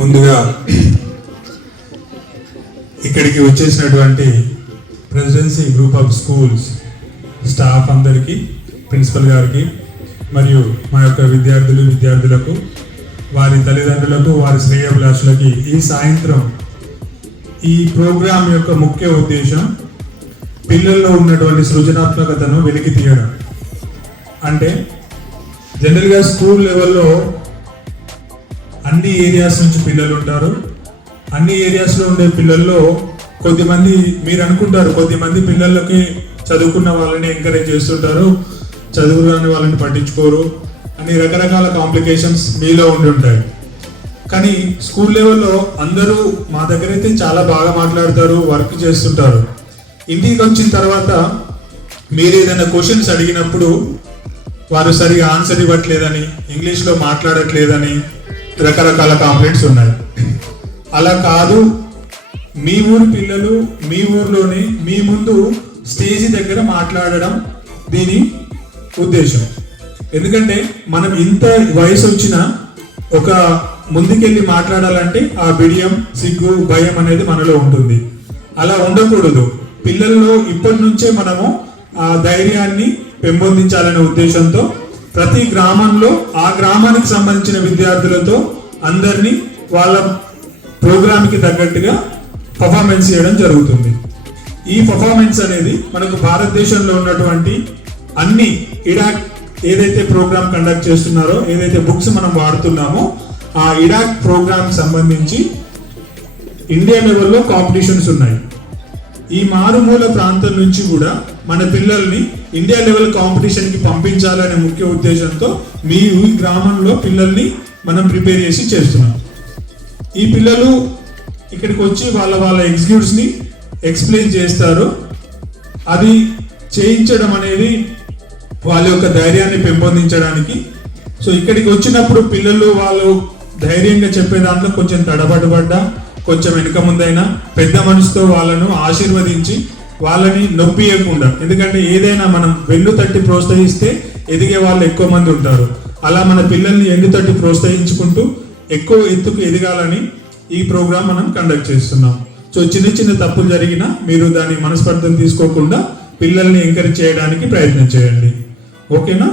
ముందుగా ఇక్కడికి వచ్చేసినటువంటి presidency group of schools staff అందరికీ, ప్రిన్సిపల్ గారికి మరియు మా యొక్క విద్యార్థులకు, వారి తల్లిదండ్రులకు, వారి శ్రేయోభిలాషులకి ఈ సాయంత్రం ఈ ప్రోగ్రాం యొక్క ముఖ్య ఉద్దేశం పిల్లల్లో ఉన్నటువంటి సృజనాత్మకతను వెలికి తీయడం. అంటే జనరల్గా స్కూల్ లెవెల్లో అన్ని ఏరియాస్ నుంచి పిల్లలు ఉంటారు. అన్ని ఏరియాస్లో ఉండే పిల్లల్లో కొద్దిమంది, మీరు అనుకుంటారు కొద్దిమంది పిల్లలకి చదువుకున్న వాళ్ళని ఎంకరేజ్ చేస్తుంటారు, చదువు రాని వాళ్ళని పట్టించుకోరు అని రకరకాల కాంప్లికేషన్స్ మీలో ఉండి ఉంటాయి. కానీ స్కూల్ లెవెల్లో అందరూ మా దగ్గర అయితే చాలా బాగా మాట్లాడతారు, వర్క్ చేస్తుంటారు. ఇంటికి వచ్చిన తర్వాత మీరు ఏదైనా క్వశ్చన్స్ అడిగినప్పుడు వారు సరిగా ఆన్సర్ ఇవ్వట్లేదని, ఇంగ్లీష్లో మాట్లాడట్లేదని రకరకాల కాంప్లైంట్స్ ఉన్నాయి. అలా కాదు, మీ ఊరు పిల్లలు మీ ఊర్లోనే మీ ముందు స్టేజ్ దగ్గర మాట్లాడడం దీని ఉద్దేశం. ఎందుకంటే మనం ఇంత వయసు వచ్చినా ఒక ముందుకెళ్ళి మాట్లాడాలంటే ఆ బిడియం, సిగ్గు, భయం అనేది మనలో ఉంటుంది. అలా ఉండకూడదు. పిల్లల్లో ఇప్పటి నుంచే మనము ఆ ధైర్యాన్ని పెంపొందించాలనే ఉద్దేశంతో ప్రతి గ్రామంలో ఆ గ్రామానికి సంబంధించిన విద్యార్థులతో అందరినీ వాళ్ళ ప్రోగ్రామ్కి తగ్గట్టుగా పర్ఫార్మెన్స్ చేయడం జరుగుతుంది. ఈ పర్ఫార్మెన్స్ అనేది మనకు భారతదేశంలో ఉన్నటువంటి అన్ని ఇడాక్ ఏదైతే ప్రోగ్రామ్ కండక్ట్ చేస్తున్నారో, ఏదైతే బుక్స్ మనం వాడుతున్నామో ఆ ఇడాక్ ప్రోగ్రామ్ సంబంధించి ఇండియా లెవెల్లో కాంపిటీషన్స్ ఉన్నాయి. ఈ మారుమూల ప్రాంతం నుంచి కూడా మన పిల్లల్ని ఇండియా లెవెల్ కాంపిటీషన్కి పంపించాలనే ముఖ్య ఉద్దేశంతో మీ గ్రామంలో పిల్లల్ని మనం ప్రిపేర్ చేసి చేస్తున్నాం. ఈ పిల్లలు ఇక్కడికి వచ్చి వాళ్ళ ఎగ్జిక్యూటివ్స్ని ఎక్స్ప్లెయిన్ చేస్తారు. అది చేయించడం అనేది వాళ్ళ యొక్క ధైర్యాన్ని పెంపొందించడానికి. సో ఇక్కడికి వచ్చినప్పుడు పిల్లలు వాళ్ళు ధైర్యంగా చెప్పే దాంట్లో కొంచెం తడబడబడ్డా, కొంచెం వెనుక ముందైనా పెద్ద మనసుతో వాళ్ళను ఆశీర్వదించి వాళ్ళని నొప్పియకుండా, ఎందుకంటే ఏదైనా మనం వెన్ను తట్టి ప్రోత్సహిస్తే ఎదిగే వాళ్ళు ఎక్కువ మంది ఉంటారు. అలా మన పిల్లల్ని ఎన్ను తట్టి ప్రోత్సహించుకుంటూ ఎక్కువ ఎత్తుకు ఎదగాలని ఈ ప్రోగ్రాం మనం కండక్ట్ చేస్తున్నాం. సో చిన్న చిన్న తప్పులు జరిగినా మీరు దాని మనస్పర్ధలు తీసుకోకుండా పిల్లల్ని ఎంకరేజ్ చేయడానికి ప్రయత్నం చేయండి. ఓకేనా?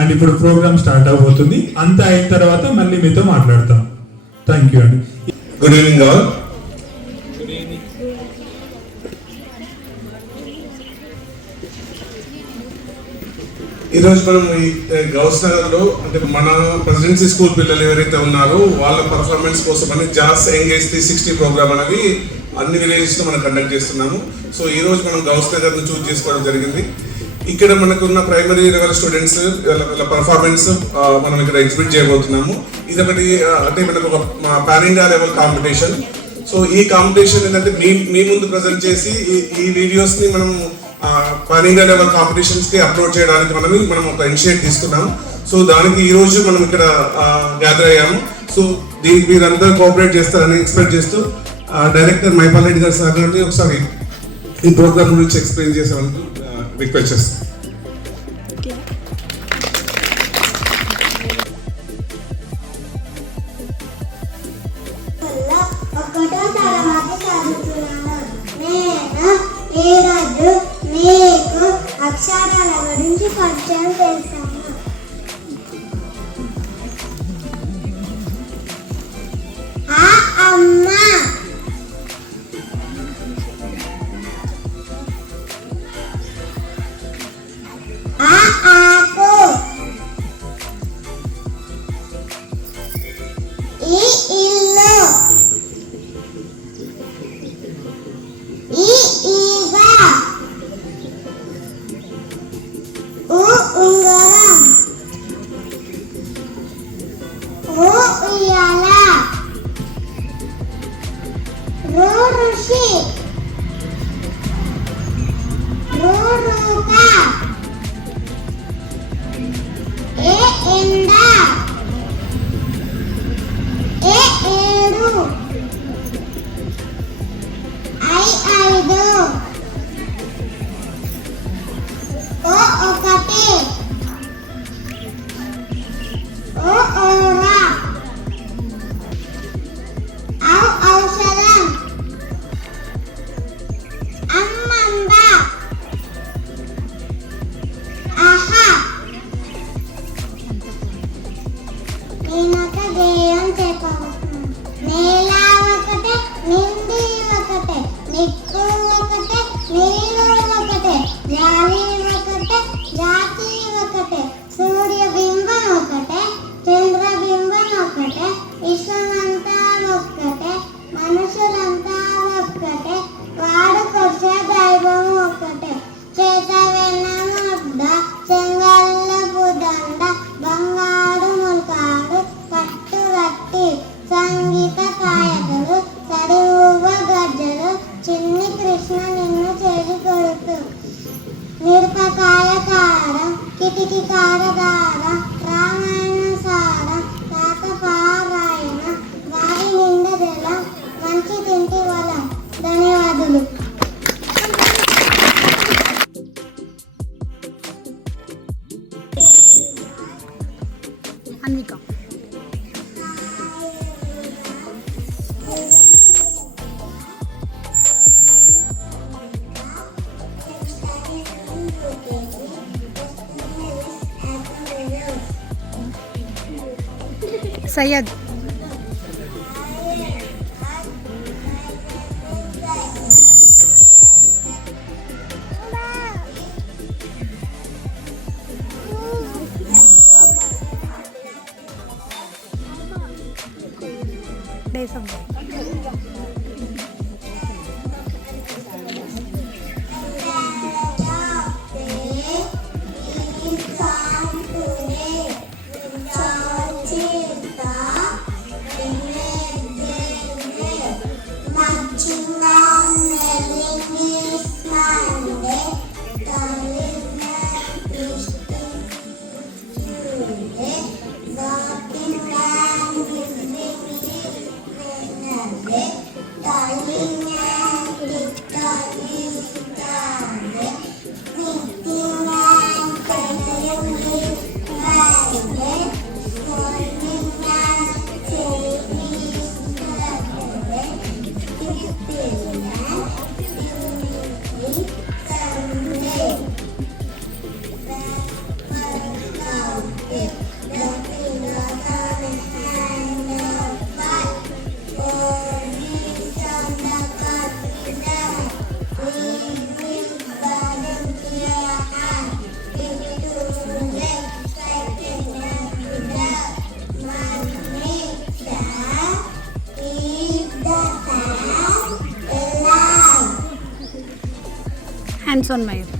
అండ్ ఇప్పుడు ప్రోగ్రామ్ స్టార్ట్ అవబోతుంది. అంతా అయిన తర్వాత మళ్ళీ మీతో మాట్లాడతాం. థ్యాంక్ యూ అండి. Good evening all. ఈరోజు మనం ఈ గౌస్ నగర్లో అంటే మన ప్రెసిడెన్సీ స్కూల్ పిల్లలు ఎవరైతే ఉన్నారో వాళ్ళ పర్ఫార్మెన్స్ కోసం అని జాస్ ఎంగేజ్ 360 ప్రోగ్రామ్ అనేది అన్ని విలేజెస్లో మనం కండక్ట్ చేస్తున్నాము. సో ఈరోజు మనం గౌస్ నగర్ను చూస్ చేసుకోవడం జరిగింది. ఇక్కడ మనకు ఉన్న ప్రైమరీ లెవెల్ స్టూడెంట్స్ వాళ్ళ పర్ఫార్మెన్స్ మనం ఇక్కడ ఎగ్జిబిట్ చేయబోతున్నాము. ఇదొకటి అంటే మనకు ఒక pan India level competition. So ఈ కాంపిటీషన్ ఏంటంటే మీ ముందు ప్రజెంట్ చేసి ఈ వీడియోస్ని మనం పాన్ ఇండియా లెవెల్ కాంపిటీషన్స్కి అప్లోడ్ చేయడానికి మనం ఒక ఇనిషియేట్ తీసుకున్నాం. సో దానికి ఈరోజు మనం ఇక్కడ గ్యాదర్ అయ్యాము. సో దీనికి మీరందరూ కోఆపరేట్ చేస్తారని ఎక్స్పెక్ట్ చేస్తూ డైరెక్టర్ మైపాల్ రెడ్డి గారు సార్ గారిని ఒకసారి ఈ ప్రోగ్రామ్ గురించి ఎక్స్ప్లెయిన్ చేసామని రిక్వెస్ట్ చేస్తాను. అక్షరాల గురించి పరిచయం చేస్తాను. ఆ అమ్మ, ఆ ఆకు, ఈ ఇల్లు, ఈ ఈగ, ఉంగరం, ఉయ్యాల, ఋషి, రూక, ఎండ, ఏడు, ఐదు, ఒకటి, నేనొక గేయం చెప్పబోతున్నాను. నేల ఒకటే, నిండి ఒకటే, నిప్పు ఒకటే, నీరు ఒకటే, గాలి ఒకటే, జాతి ఒకటే, సూర్యబింబం ఒకటే, చంద్రబింబం ఒకటే, విశ్వమంతా ఒక్కటే, మనుషులంతా ఒక్కటే, వాడుకొచ్చే దైవం ఒకటే. చేత వెన్న ముద్ద, చెంగల్లపు దండ, బంగారు ముల్కాడు పట్టుగట్టి, సంగీత కాయకులు చదువు గజ్జలు, చిన్ని కృష్ణ నిన్ను చెవి కొడుతూ, మిరపకాయ కారం, కిటికీ కారదార, రామాయణ సార, తాత పారాయణ, వారి నిండ జలం, మంచి తింటి వలం. ధన్యవాదాలు. అన్విక సయ్యద్ దేశం హ్యాండ్స్ ఆన్ మైర్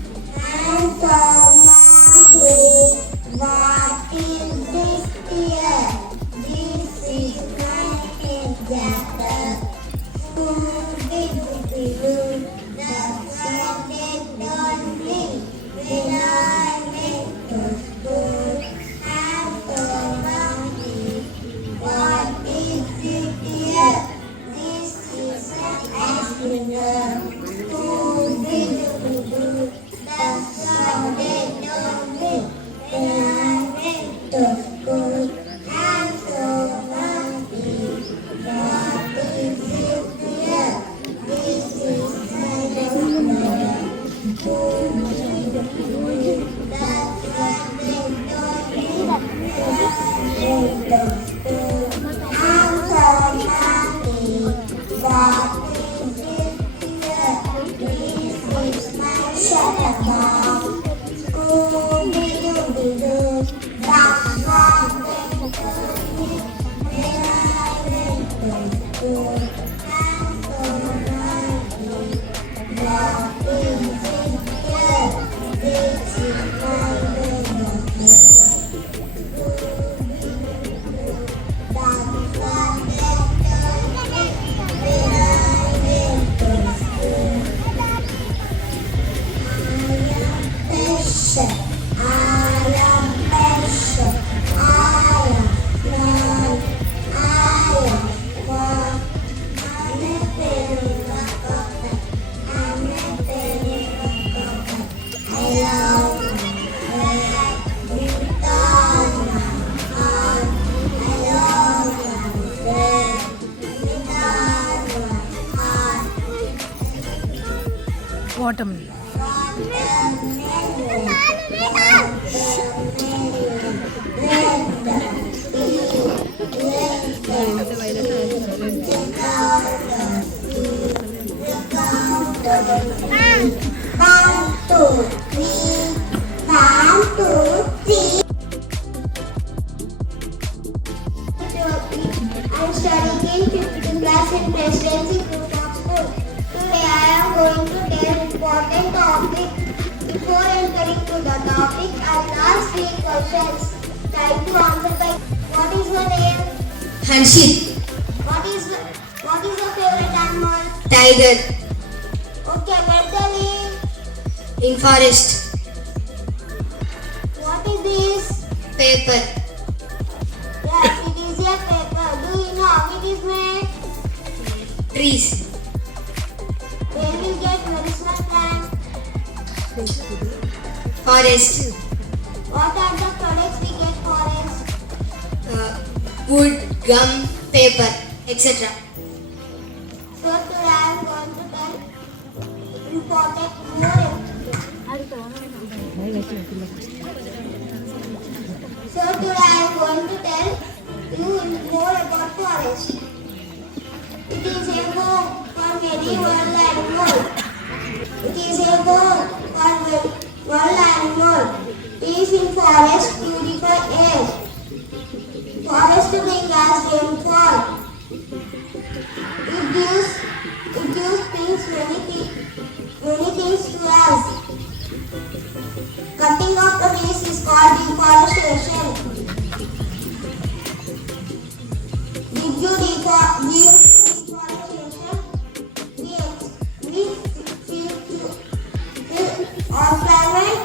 Watermelon. in Presidency Group of Schools. Today I am going to tell important topic. Before entering to the topic, I will ask 3 questions. Try to answer by what is your name? Harshit. What is your favorite animal? Tiger. Okay, better name. In forest. What is this? Paper. Yes, it is a paper. Do you know how it is made? Trees. Where we get medicinal plants? Forest. What are the products we get forest? Wood, gum, paper, etc. So today I am going to tell important more about forest. It is a home for many wild animals. It is a home for wild animals. Trees in forest purify air. Forest bring us rainfall. It gives many things to us. Cutting of the trees is called deforestation. Due to deforestation, we feel our climate,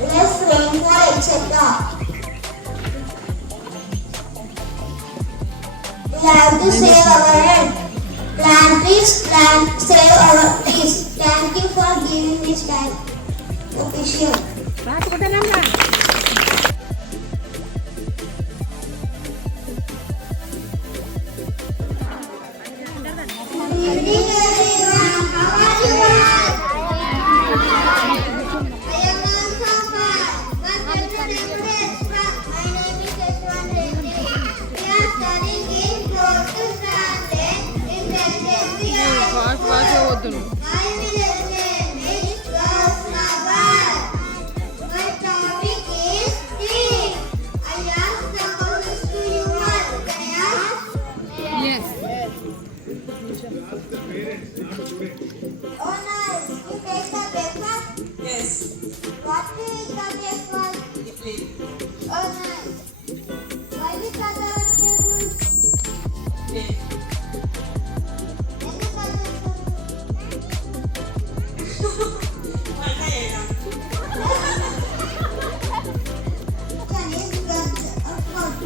less rainfall, etc. We have to save our earth. Plant trees, save our trees. Thank you for giving this time. Appreciate. Good evening, everyone. How are you all? I am Alpha. My favorite name is my name is Yashwant Reddy. We are studying in 4th standard in Presidency High School. My village name is Gausnagar. My topic is tea. I ask the questions to you all. Can I ask? Yes. Oh, nice. You take the breakfast? Yes. What is the breakfast? Oh, nice. Why we cut our table? Okay. Any Chinese gods of food.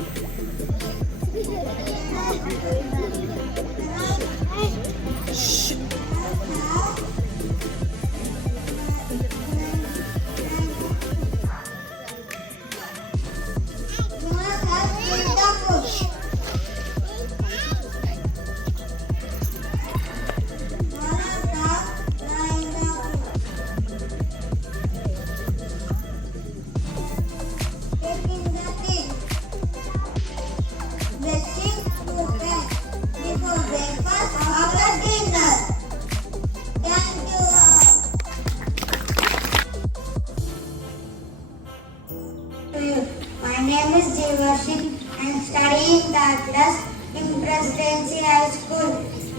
My name is Jeevashit. I am studying third class in Presidency High School.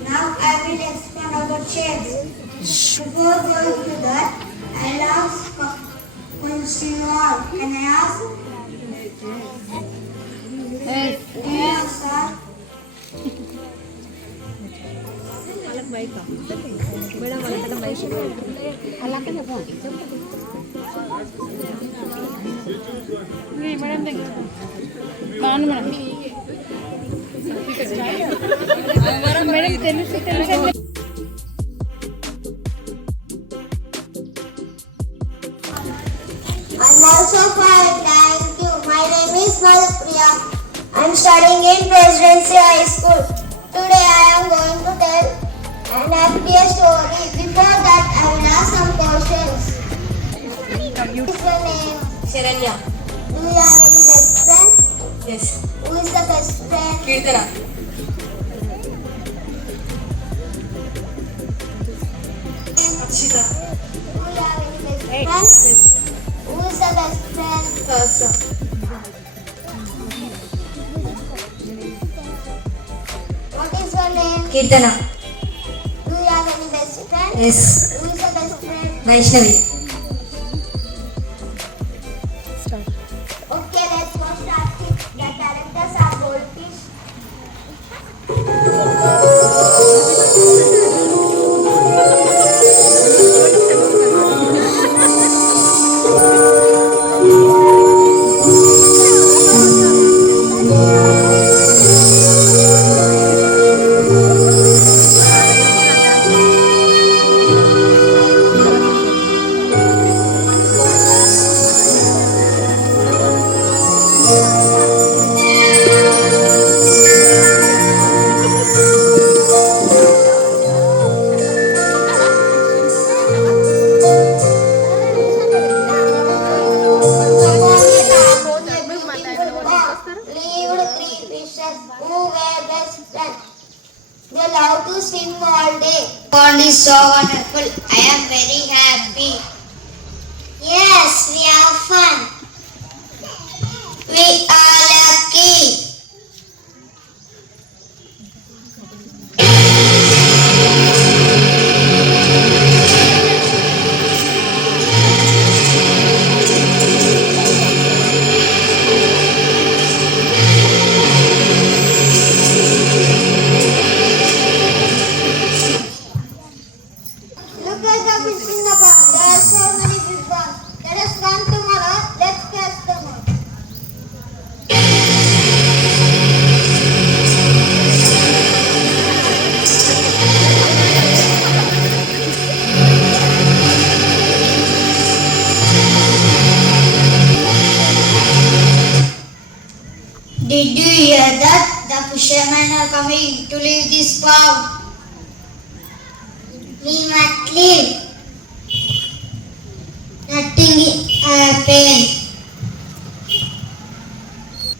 Now I will explain about shapes. Before going to that, I will ask questions to you all. Can I ask? Yes, sir. I'm also fine, thank you. My name is Malpriya. I'm studying in Presidency High School. Today I am going to tell an happy story. Before that, I will ask some questions. What is your name? Sharanya. Do you have any best friend? Yes. Who is the best friend? Kirtana. Akshita. Do you have any best friend? Yes. Who is the best friend? Sahasra. Kirtana. Do you have any best friend? Yes. Who is your best friend? Vaishnavi. Okay, let's go start with the characters are goldfish. Lived three fishes who were best friends. They love to swim all day. Pond is so wonderful. I am very happy. Yes, we have fun. We are lucky. Look at the fish in the pond. There are so many fish ponds. Let us run tomorrow. Let's catch them all. Did you hear that? The fishermen are coming to leave this pond. We must leave. Nothing happened.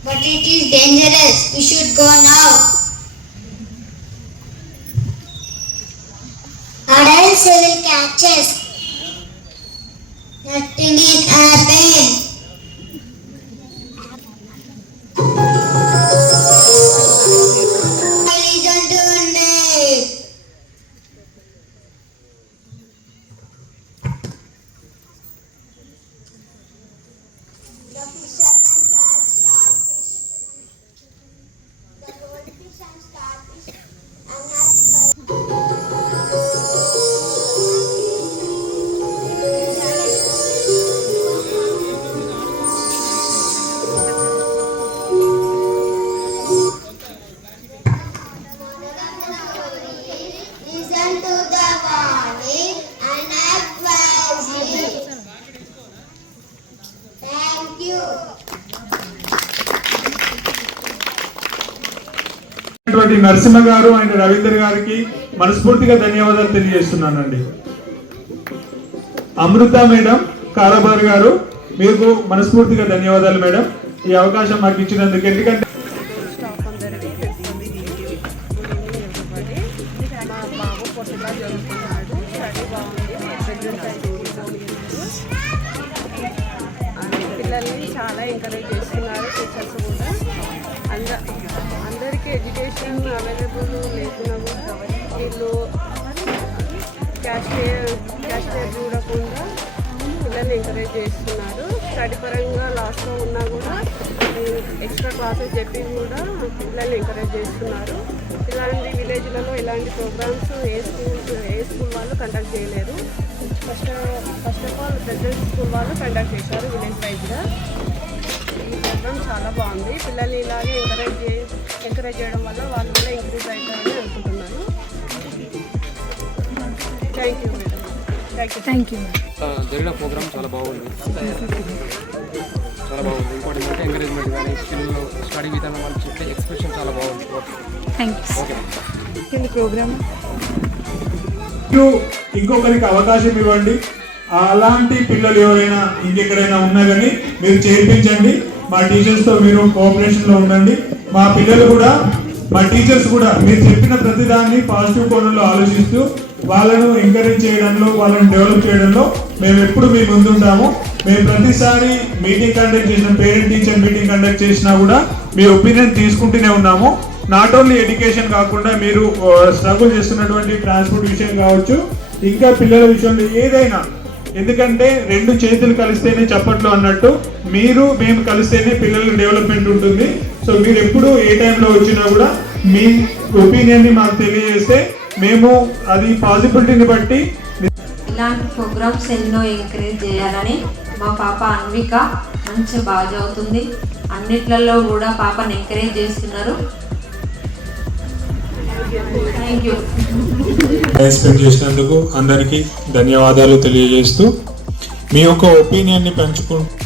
But it is dangerous. We should go now. Or else they will catch us. Nothing is happened. Listen to me. The fishermen catch starfish. The goldfish and starfish and have listen to the warning and act wisely. Thank you. Narasimha గారు అండ్ రవీందర్ గారికి మనస్ఫూర్తిగా ధన్యవాదాలు తెలియజేస్తున్నానండి. అమృత మేడం, కారాబార్ గారు, మీకు మనస్ఫూర్తిగా ధన్యవాదాలు మేడం, ఈ అవకాశం మాకు ఇచ్చినందుకు. ఎందుకంటే స్టాఫ్ అందరికీ తెలుస్తుంది దీనికి. మా బాబు పొట్టుగా చదువుతున్నాడు, స్టడీ బాగుంది, ప్రెగ్నెంట్ అయితే పిల్లల్ని చాలా ఎంకరేజ్ చేస్తున్నారు టీచర్స్ కూడా. అందరికీ ఎడ్యుకేషన్ అవైలబుల్ లేకున్నా కూడా వీళ్ళు క్యాష్ చూడకుండా పిల్లల్ని ఎంకరేజ్ చేస్తున్నారు. స్టడీ పరంగా లాస్ట్లో ఉన్నా కూడా ఎక్స్ట్రా క్లాసెస్ చెప్పి కూడా పిల్లల్ని ఎంకరేజ్ చేస్తున్నారు. ఇలాంటి విలేజ్లలో ఇలాంటి ప్రోగ్రామ్స్ ఏ స్కూల్ వాళ్ళు కండక్ట్ చేయలేరు. First of all president school వాళ్ళు కండక్ట్ చేశారు విలేజ్ వైజ్గా. ఈ ప్రోగ్రామ్ చాలా బాగుంది. పిల్లల్ని ఇలాగే ఎంకరేజ్ చేయడం వల్ల వాళ్ళు కూడా ఇంక్రీజ్ అవుతారని అనుకుంటున్నాను. Thank you madam. Thank you. జరిగిన ప్రోగ్రామ్ చాలా బాగుంది. ఇంకోటి ఏంటంటే ఎంకరేజ్మెంట్ కానీ స్టడీ విధానం వాళ్ళు చెప్పే ఎక్స్ప్రెషన్ చాలా బాగుంది. ఓకే ప్రోగ్రామ్ ఇంకొకరికి అవకాశం ఇవ్వండి. అలాంటి పిల్లలు ఎవరైనా ఇంకెక్కడైనా ఉన్నా కానీ మీరు చేర్పించండి. మా టీచర్స్తో మీరు కోఆపరేషన్లో ఉండండి. మా పిల్లలు కూడా, మా టీచర్స్ కూడా మీరు చెప్పిన ప్రతిదాన్ని పాజిటివ్ కోణంలో ఆలోచిస్తూ వాళ్ళను ఎంకరేజ్ చేయడంలో, వాళ్ళని డెవలప్ చేయడంలో మేము ఎప్పుడు మీ ముందుంటాము. మేము ప్రతిసారి మీటింగ్ కండక్ట్ చేసిన, పేరెంట్ టీచర్ మీటింగ్ కండక్ట్ చేసినా కూడా మీ ఒపీనియన్ తీసుకుంటూనే ఉన్నాము. నాట్ ఓన్లీ ఎడ్యుకేషన్ కాకుండా మీరు స్ట్రగుల్ చేస్తున్నటువంటి ట్రాన్స్పోర్ట్ విషయం కావచ్చు, ఇంకా పిల్లల విషయంలో ఏదైనా, ఎందుకంటే రెండు చేతులు కలిస్తేనే చప్పట్లు అన్నట్టు మేము కలిస్తేనే పిల్లల డెవలప్మెంట్ ఉంటుంది. సో మీరు ఎప్పుడు ఏ టైంలో వచ్చినా కూడా మీ ఒపీనియన్ని మాకు తెలియజేస్తే మేము అది పాసిబిలిటీని బట్టి ఇలాంటి ప్రోగ్రామ్స్ ఎన్నో ఎంకరేజ్ చేయాలని మా పాప అన్విక మంచి బాగా చదువుతుంది, అన్నిట్లలో కూడా పాపని ఎంకరేజ్ చేస్తున్నారు. Thank you. ఎక్స్ప్లెయిన్ చేసినందుకు అందరికీ ధన్యవాదాలు తెలియజేస్తూ మీ యొక్క ఒపీనియన్ని పెంచుకుంటూ